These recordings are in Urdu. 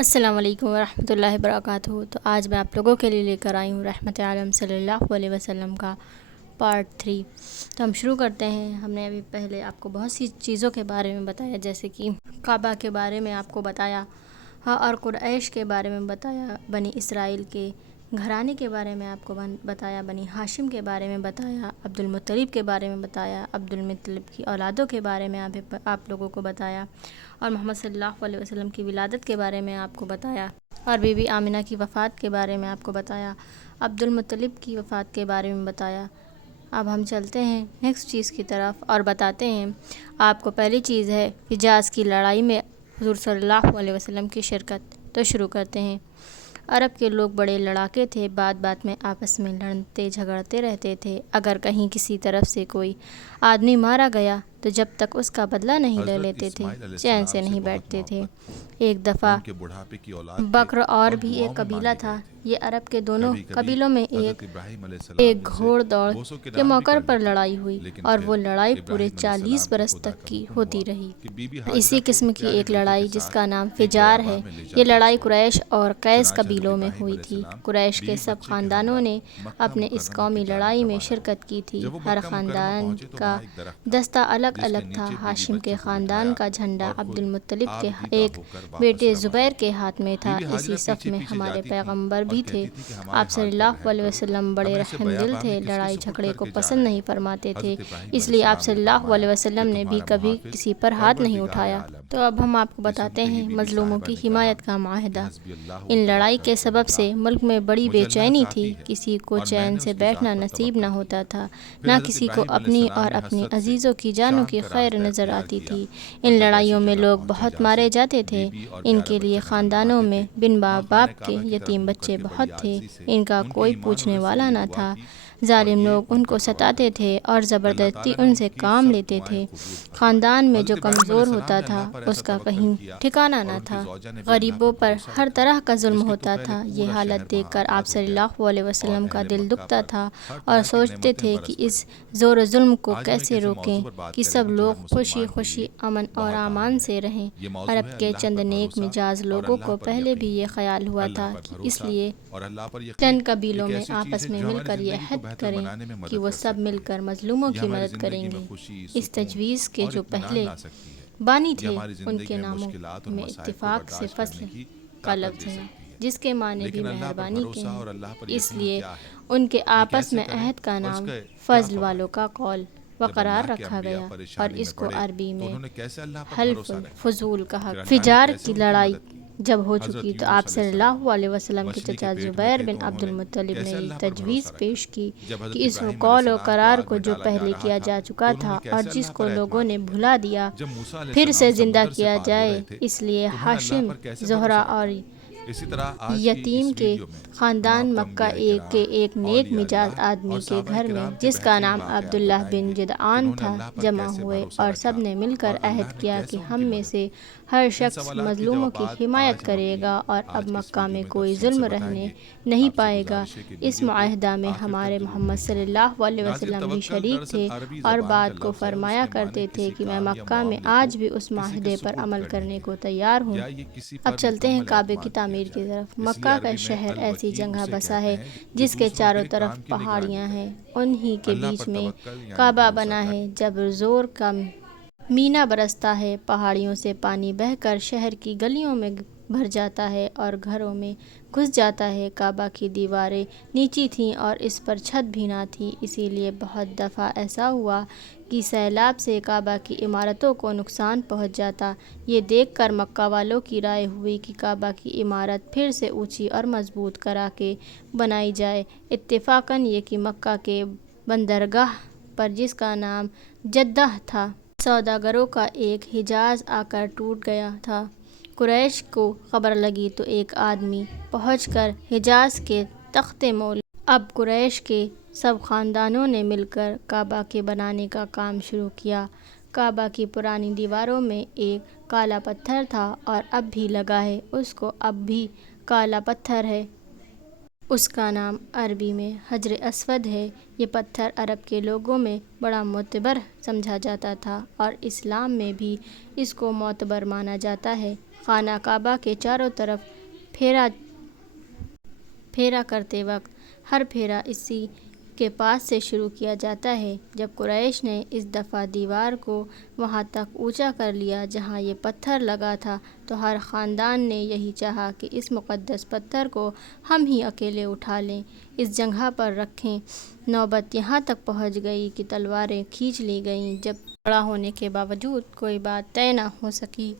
السلام علیکم ورحمۃ اللہ وبرکاتہ۔ تو آج میں آپ لوگوں کے لیے لے کر آئی ہوں رحمت عالم صلی اللہ علیہ وسلم کا پارٹ 3۔ تو ہم شروع کرتے ہیں۔ ہم نے ابھی پہلے آپ کو بہت سی چیزوں کے بارے میں بتایا، جیسے کہ کعبہ کے بارے میں آپ کو بتایا، اور قریش کے بارے میں بتایا، بنی اسرائیل کے گھرانے کے بارے میں آپ کو بتایا، بنی ہاشم کے بارے میں بتایا، عبد المطلب کے بارے میں بتایا، عبد المطلب کی اولادوں کے بارے میں آپ لوگوں کو بتایا، اور محمد صلی اللہ علیہ وسلم کی ولادت کے بارے میں آپ کو بتایا، اور بی بی آمنہ کی وفات کے بارے میں آپ کو بتایا، عبد المطلب کی وفات کے بارے میں بتایا۔ اب ہم چلتے ہیں نیکسٹ چیز کی طرف اور بتاتے ہیں آپ کو۔ پہلی چیز ہے حجاز کی لڑائی میں حضور صلی اللہ علیہ وسلم کی شرکت۔ تو شروع کرتے ہیں۔ عرب کے لوگ بڑے لڑاکے تھے، بات بات میں آپس میں لڑتے جھگڑتے رہتے تھے۔ اگر کہیں کسی طرف سے کوئی آدمی مارا گیا تو جب تک اس کا بدلہ نہیں لے لیتے تھے چین سے نہیں بیٹھتے تھے۔ ایک دفعہ بکر اور بھی ایک قبیلہ تھا۔ یہ عرب کے دونوں قبیلوں میں ایک گھوڑ دوڑ کے موقع پر لڑائی ہوئی، اور وہ لڑائی پورے 40 برس تک کی ہوتی رہی۔ اسی قسم کی ایک لڑائی جس کا نام فجار ہے، یہ لڑائی قریش اور قیس قبیلوں میں ہوئی تھی۔ قریش کے سب خاندانوں نے اپنے اس قومی لڑائی میں شرکت کی تھی۔ ہر خاندان کا دستہ الگ الگ تھا۔ ہاشم کے خاندان کا جھنڈا عبد المطلب کے ایک بیٹے زبیر کے ہاتھ میں تھا۔ اسی صف میں ہمارے پیغمبر بھی تھے۔ آپ صلی اللہ علیہ وسلم بڑے رحم دل تھے، لڑائی جھگڑے کو پسند نہیں فرماتے تھے، اس لیے آپ صلی اللہ علیہ وسلم نے بھی کبھی کسی پر ہاتھ نہیں اٹھایا۔ تو اب ہم آپ کو بتاتے ہیں مظلوموں کی حمایت کا معاہدہ۔ ان لڑائی کے سبب سے ملک میں بڑی بے چینی تھی، کسی کو چین سے بیٹھنا نصیب نہ ہوتا تھا، نہ کسی کو اپنی اور اپنی عزیزوں کی جانوں کی خیر نظر آتی تھی۔ ان لڑائیوں میں لوگ بہت مارے جاتے تھے۔ ان کے لیے خاندانوں میں بن ماں باپ کے یتیم بچے بہت تھے، ان کا کوئی پوچھنے والا نہ تھا۔ ظالم لوگ ان کو ستاتے تھے اور زبردستی ان سے کام لیتے تھے۔ خاندان میں جو کمزور ہوتا تھا اس کا کہیں ٹھکانہ نہ تھا۔ غریبوں پر ہر طرح کا ظلم ہوتا تھا۔ یہ حالت دیکھ کر آپ صلی اللہ علیہ وسلم کا دل دکھتا تھا اور سوچتے تھے کہ اس زور و ظلم کو کیسے روکیں کہ سب لوگ خوشی خوشی امن اور امان سے رہیں۔ عرب کے چند نیک مزاج لوگوں کو پہلے بھی یہ خیال ہوا تھا کہ اس لیے چند قبیلوں میں آپس میں مل کر یہ عہد کریں کہ وہ سب مل کر مظلوموں کی مدد کریں گے۔ اس تجویز کے جو پہلے بانی تھے ان کے ناموں میں اتفاق سے فصل کا لفظ ہے، جس کے معنی بھی مہربانی کے ہیں، اس لیے ان کے آپس میں عہد کا نام فضل والوں کا قول و قرار رکھا گیا، اور اس کو عربی میں حلف الفضول کہا۔ فجار کی لڑائی جب ہو چکی تو آپ صلی اللہ علیہ وسلم کے چچا زبیر بن عبد المطلب نے یہ تجویز پیش کی کہ اس قول و قرار کو جو پہلے کیا جا چکا تھا اور جس کو لوگوں نے بھلا دیا، پھر سے زندہ کیا جائے۔ اس لیے ہاشم، زہرہ اور یتیم کے خاندان مکہ کے ایک نیک مزاج آدمی کے گھر میں جس کا نام عبداللہ بن جدعان تھا جمع ہوئے، اور سب نے مل کر عہد کیا کہ ہم میں سے ہر شخص مظلوموں کی حمایت کرے گا، اور اب مکہ میں کوئی ظلم رہنے نہیں پائے گا۔ اس معاہدہ میں ہمارے محمد صلی اللہ علیہ وسلم بھی شریک تھے اور بات کو فرمایا کرتے تھے کہ میں مکہ میں آج بھی اس معاہدے پر عمل کرنے کو تیار ہوں۔ اب چلتے ہیں کعبے کی تعمیر کی طرف۔ مکہ کا شہر ایسی جگہ بسا ہے جس کے چاروں طرف پہاڑیاں ہیں، انہی کے بیچ میں کعبہ بنا ہے۔ جب زور کا مینا برستا ہے، پہاڑیوں سے پانی بہہ کر شہر کی گلیوں میں بھر جاتا ہے اور گھروں میں گھس جاتا ہے۔ کعبہ کی دیواریں نیچی تھیں اور اس پر چھت بھی نہ تھی، اسی لیے بہت دفعہ ایسا ہوا کہ سیلاب سے کعبہ کی عمارتوں کو نقصان پہنچ جاتا۔ یہ دیکھ کر مکہ والوں کی رائے ہوئی کہ کعبہ کی عمارت پھر سے اونچی اور مضبوط کرا کے بنائی جائے۔ اتفاقاً یہ کہ مکہ کے بندرگاہ پر جس کا نام جدہ تھا، سوداگروں کا ایک حجاز آ کر ٹوٹ گیا تھا۔ قریش کو خبر لگی تو ایک آدمی پہنچ کر حجاز کے تختے مول۔ اب قریش کے سب خاندانوں نے مل کر کعبہ کے بنانے کا کام شروع کیا۔ کعبہ کی پرانی دیواروں میں ایک کالا پتھر تھا اور اب بھی لگا ہے، اس کو اب بھی کالا پتھر ہے۔ اس کا نام عربی میں حجر اسود ہے۔ یہ پتھر عرب کے لوگوں میں بڑا معتبر سمجھا جاتا تھا اور اسلام میں بھی اس کو معتبر مانا جاتا ہے۔ خانہ کعبہ کے چاروں طرف پھیرا کرتے وقت ہر پھیرا اسی کے پاس سے شروع کیا جاتا ہے۔ جب قریش نے اس دفعہ دیوار کو وہاں تک اونچا کر لیا جہاں یہ پتھر لگا تھا تو ہر خاندان نے یہی چاہا کہ اس مقدس پتھر کو ہم ہی اکیلے اٹھا لیں، اس جگہ پر رکھیں۔ نوبت یہاں تک پہنچ گئی کہ تلواریں کھینچ لی گئیں۔ جب بڑا ہونے کے باوجود کوئی بات طے نہ ہو سکی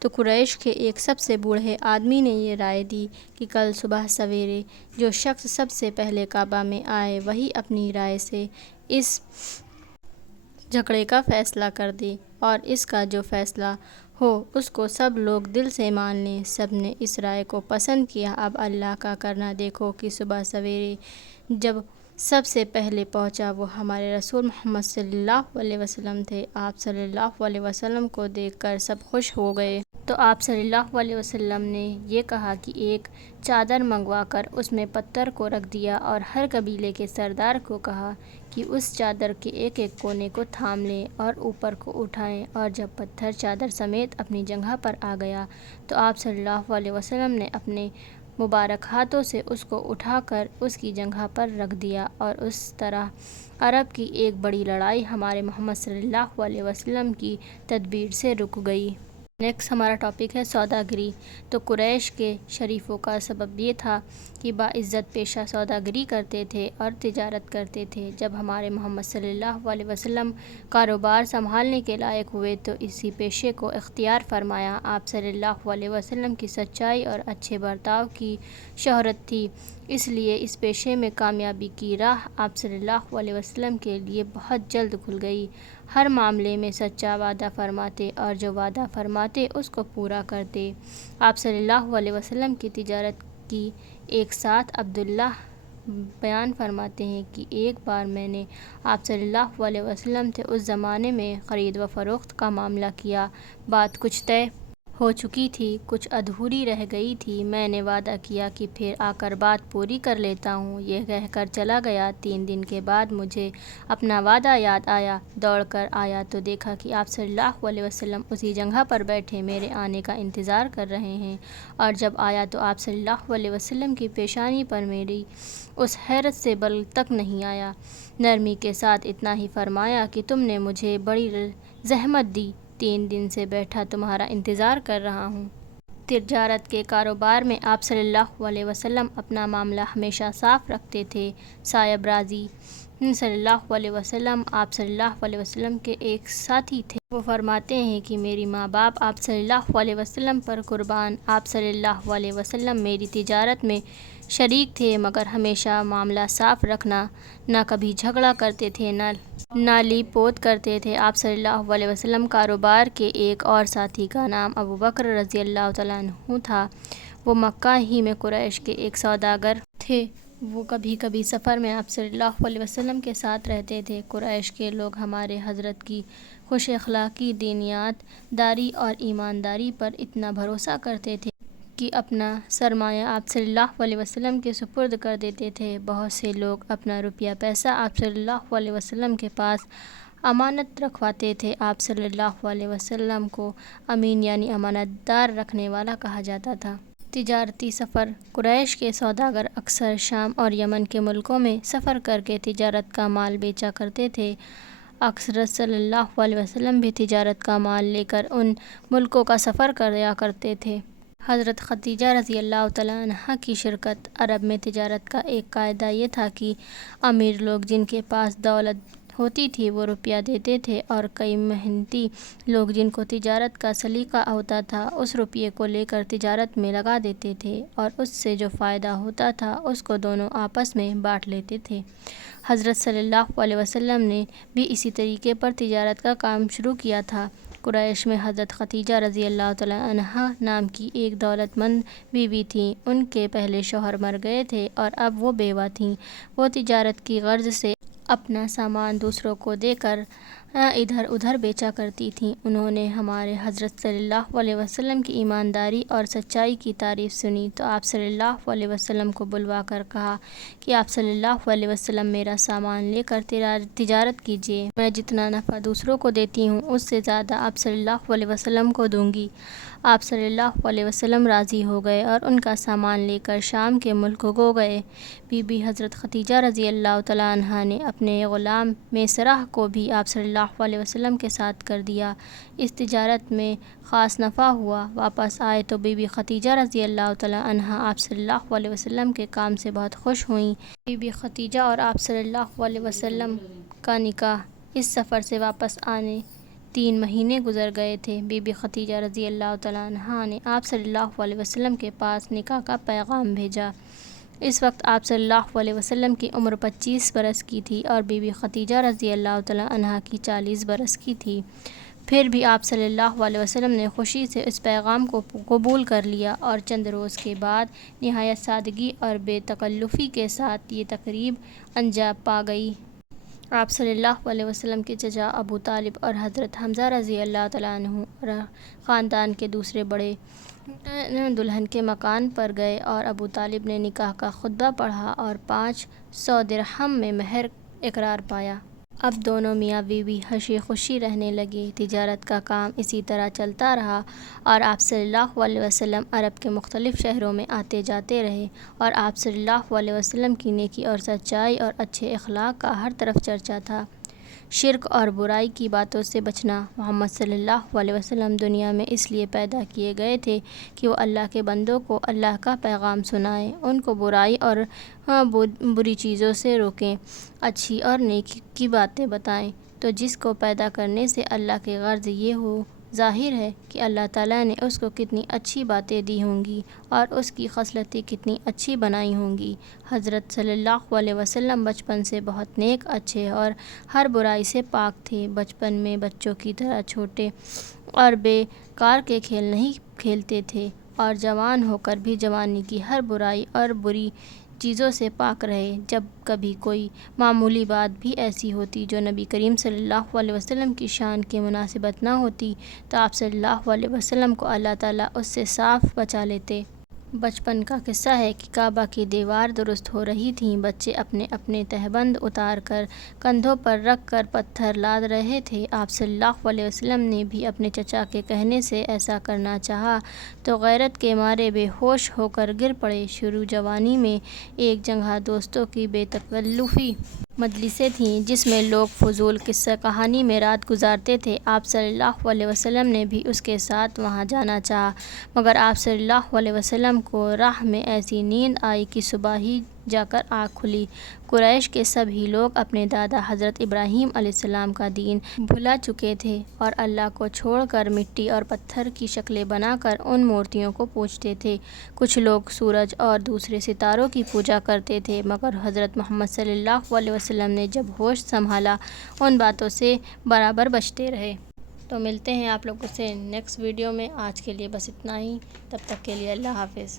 تو قریش کے ایک سب سے بوڑھے آدمی نے یہ رائے دی کہ کل صبح سویرے جو شخص سب سے پہلے کعبہ میں آئے وہی اپنی رائے سے اس جھگڑے کا فیصلہ کر دے، اور اس کا جو فیصلہ ہو اس کو سب لوگ دل سے مان لیں۔ سب نے اس رائے کو پسند کیا۔ اب اللہ کا کرنا دیکھو کہ صبح سویرے جب سب سے پہلے پہنچا وہ ہمارے رسول محمد صلی اللہ علیہ وسلم تھے۔ آپ صلی اللہ علیہ وسلم کو دیکھ کر سب خوش ہو گئے۔ تو آپ صلی اللہ علیہ وسلم نے یہ کہا کہ ایک چادر منگوا کر اس میں پتھر کو رکھ دیا اور ہر قبیلے کے سردار کو کہا کہ اس چادر کے ایک ایک کونے کو تھام لیں اور اوپر کو اٹھائیں، اور جب پتھر چادر سمیت اپنی جگہ پر آ گیا تو آپ صلی اللہ علیہ وسلم نے اپنے مبارک ہاتھوں سے اس کو اٹھا کر اس کی جگہ پر رکھ دیا، اور اس طرح عرب کی ایک بڑی لڑائی ہمارے محمد صلی اللہ علیہ وسلم کی تدبیر سے رک گئی۔ نیکسٹ ہمارا ٹاپک ہے سوداگری۔ تو قریش کے شریفوں کا سبب یہ تھا کہ باعزت پیشہ سوداگری کرتے تھے اور تجارت کرتے تھے۔ جب ہمارے محمد صلی اللہ علیہ وسلم کاروبار سنبھالنے کے لائق ہوئے تو اسی پیشے کو اختیار فرمایا۔ آپ صلی اللہ علیہ وسلم کی سچائی اور اچھے برتاؤ کی شہرت تھی، اس لیے اس پیشے میں کامیابی کی راہ آپ صلی اللہ علیہ وسلم کے لیے بہت جلد کھل گئی۔ ہر معاملے میں سچا وعدہ فرماتے اور جو وعدہ فرماتے اس کو پورا کرتے۔ آپ صلی اللہ علیہ وسلم کی تجارت کی ایک ساتھ عبداللہ بیان فرماتے ہیں کہ ایک بار میں نے آپ صلی اللہ علیہ وسلم سے اس زمانے میں خرید و فروخت کا معاملہ کیا۔ بات کچھ طے ہو چکی تھی، کچھ ادھوری رہ گئی تھی۔ میں نے وعدہ کیا کہ پھر آ کر بات پوری کر لیتا ہوں، یہ کہہ کر چلا گیا۔ 3 دن کے بعد مجھے اپنا وعدہ یاد آیا، دوڑ کر آیا تو دیکھا کہ آپ صلی اللہ علیہ وسلم اسی جگہ پر بیٹھے میرے آنے کا انتظار کر رہے ہیں، اور جب آیا تو آپ صلی اللہ علیہ وسلم کی پیشانی پر میری اس حیرت سے بل تک نہیں آیا۔ نرمی کے ساتھ اتنا ہی فرمایا کہ تم نے مجھے بڑی زحمت دی، 3 دن سے بیٹھا تمہارا انتظار کر رہا ہوں۔ تجارت کے کاروبار میں آپ صلی اللہ علیہ وسلم اپنا معاملہ ہمیشہ صاف رکھتے تھے۔ صائب رازی صلی اللہ علیہ وسلم آپ صلی اللہ علیہ وسلم کے ایک ساتھی تھے۔ وہ فرماتے ہیں کہ میری ماں باپ آپ صلی اللہ علیہ وسلم پر قربان، آپ صلی اللہ علیہ وسلم میری تجارت میں شریک تھے مگر ہمیشہ معاملہ صاف رکھنا، نہ کبھی جھگڑا کرتے تھے نہ لیپ پوت کرتے تھے۔ آپ صلی اللہ علیہ وسلم کاروبار کے ایک اور ساتھی کا نام ابو بکر رضی اللہ تعالیٰ عنہ تھا۔ وہ مکہ ہی میں قریش کے ایک سوداگر تھے۔ وہ کبھی کبھی سفر میں آپ صلی اللہ علیہ وسلم کے ساتھ رہتے تھے۔ قریش کے لوگ ہمارے حضرت کی خوش اخلاقی، دینیات داری اور ایمانداری پر اتنا بھروسہ کرتے تھے کہ اپنا سرمایہ آپ صلی اللہ علیہ وسلم کے سپرد کر دیتے تھے۔ بہت سے لوگ اپنا روپیہ پیسہ آپ صلی اللہ علیہ وسلم کے پاس امانت رکھواتے تھے۔ آپ صلی اللہ علیہ وسلم کو امین یعنی امانت دار رکھنے والا کہا جاتا تھا۔ تجارتی سفر۔ قریش کے سوداگر اکثر شام اور یمن کے ملکوں میں سفر کر کے تجارت کا مال بیچا کرتے تھے۔ حضرت صلی اللہ علیہ وسلم بھی تجارت کا مال لے کر ان ملکوں کا سفر کیا کرتے تھے۔ حضرت خدیجہ رضی اللہ تعالیٰ عنہا کی شرکت۔ عرب میں تجارت کا ایک قاعدہ یہ تھا کہ امیر لوگ جن کے پاس دولت ہوتی تھی وہ روپیہ دیتے تھے، اور کئی محنتی لوگ جن کو تجارت کا سلیقہ ہوتا تھا اس روپیے کو لے کر تجارت میں لگا دیتے تھے، اور اس سے جو فائدہ ہوتا تھا اس کو دونوں آپس میں بانٹ لیتے تھے۔ حضرت صلی اللہ علیہ وسلم نے بھی اسی طریقے پر تجارت کا کام شروع کیا تھا۔ قریش میں حضرت خدیجہ رضی اللہ تعالیٰ عنہا نام کی ایک دولت مند بیوی تھیں۔ ان کے پہلے شوہر مر گئے تھے اور اب وہ بیوہ تھیں۔ وہ تجارت کی غرض سے اپنا سامان دوسروں کو دے کر ادھر ادھر بیچا کرتی تھیں۔ انہوں نے ہمارے حضرت صلی اللہ علیہ وسلم کی ایمانداری اور سچائی کی تعریف سنی تو آپ صلی اللہ علیہ وسلم کو بلوا کر کہا کہ آپ صلی اللہ علیہ وسلم میرا سامان لے کر تجارت کیجیے، میں جتنا نفع دوسروں کو دیتی ہوں اس سے زیادہ آپ صلی اللہ علیہ وسلم کو دوں گی۔ آپ صلی اللہ علیہ وسلم راضی ہو گئے اور ان کا سامان لے کر شام کے ملک کو گئے۔ بی بی حضرت خدیجہ رضی اللہ تعالیٰ عنہا نے اپنے غلام میسرہ کو بھی آپ صلی اللہ علیہ وسلم کے ساتھ کر دیا۔ اس تجارت میں خاص نفع ہوا۔ واپس آئے تو بی بی خدیجہ رضی اللہ تعالیٰ عنہا آپ صلی اللہ علیہ وسلم کے کام سے بہت خوش ہوئیں۔ بی بی خدیجہ اور آپ صلی اللہ علیہ وسلم کا نکاح اس سفر سے واپس آنے 3 مہینے گزر گئے تھے۔ بی بی خدیجہ رضی اللہ تعالیٰ عنہا نے آپ صلی اللہ علیہ وسلم کے پاس نکاح کا پیغام بھیجا۔ اس وقت آپ صلی اللہ علیہ وسلم کی عمر 25 برس کی تھی اور بی بی خدیجہ رضی اللہ تعالیٰ عنہا کی 40 برس کی تھی۔ پھر بھی آپ صلی اللہ علیہ وسلم نے خوشی سے اس پیغام کو قبول کر لیا اور چند روز کے بعد نہایت سادگی اور بے تکلفی کے ساتھ یہ تقریب انجام پا گئی۔ آپ صلی اللہ علیہ وسلم کے چچا ابو طالب اور حضرت حمزہ رضی اللہ تعالیٰ عنہ اور خاندان کے دوسرے بڑے دلہن کے مکان پر گئے اور ابو طالب نے نکاح کا خطبہ پڑھا اور 500 درہم میں مہر اقرار پایا۔ اب دونوں میاں بیوی ہنسی خوشی رہنے لگے۔ تجارت کا کام اسی طرح چلتا رہا اور آپ صلی اللہ علیہ وسلم عرب کے مختلف شہروں میں آتے جاتے رہے اور آپ صلی اللہ علیہ وسلم کی نیکی اور سچائی اور اچھے اخلاق کا ہر طرف چرچا تھا۔ شرک اور برائی کی باتوں سے بچنا۔ محمد صلی اللہ علیہ وسلم دنیا میں اس لیے پیدا کیے گئے تھے کہ وہ اللہ کے بندوں کو اللہ کا پیغام سنائیں، ان کو برائی اور بری چیزوں سے روکیں، اچھی اور نیکی کی باتیں بتائیں۔ تو جس کو پیدا کرنے سے اللہ کے غرض یہ ہو، ظاہر ہے کہ اللہ تعالیٰ نے اس کو کتنی اچھی باتیں دی ہوں گی اور اس کی خصلتیں کتنی اچھی بنائی ہوں گی۔ حضرت صلی اللہ علیہ وسلم بچپن سے بہت نیک، اچھے اور ہر برائی سے پاک تھے۔ بچپن میں بچوں کی طرح چھوٹے اور بے کار کے کھیل نہیں کھیلتے تھے اور جوان ہو کر بھی جوانی کی ہر برائی اور بری چیزوں سے پاک رہے۔ جب کبھی کوئی معمولی بات بھی ایسی ہوتی جو نبی کریم صلی اللہ علیہ وسلم کی شان کی مناسبت نہ ہوتی تو آپ صلی اللہ علیہ وسلم کو اللہ تعالیٰ اس سے صاف بچا لیتے۔ بچپن کا قصہ ہے کہ کعبہ کی دیوار درست ہو رہی تھی۔ بچے اپنے اپنے تہبند اتار کر کندھوں پر رکھ کر پتھر لاد رہے تھے۔ آپ صلی اللہ علیہ وسلم نے بھی اپنے چچا کے کہنے سے ایسا کرنا چاہا تو غیرت کے مارے بے ہوش ہو کر گر پڑے۔ شروع جوانی میں ایک جگہ دوستوں کی بے تکلفی مجلسیں تھیں جس میں لوگ فضول قصہ کہانی میں رات گزارتے تھے۔ آپ صلی اللہ علیہ وسلم نے بھی اس کے ساتھ وہاں جانا چاہا، مگر آپ صلی اللہ علیہ وسلم کو راہ میں ایسی نیند آئی کہ صبح ہی جا کر آنکھ کھلی۔ قریش کے سبھی لوگ اپنے دادا حضرت ابراہیم علیہ السلام کا دین بھلا چکے تھے اور اللہ کو چھوڑ کر مٹی اور پتھر کی شکلیں بنا کر ان مورتیوں کو پوجتے تھے۔ کچھ لوگ سورج اور دوسرے ستاروں کی پوجا کرتے تھے، مگر حضرت محمد صلی اللہ علیہ وسلم نے جب ہوش سنبھالا ان باتوں سے برابر بچتے رہے۔ تو ملتے ہیں آپ لوگوں سے نیکسٹ ویڈیو میں۔ آج کے لیے بس اتنا ہی، تب تک کے لیے اللہ حافظ۔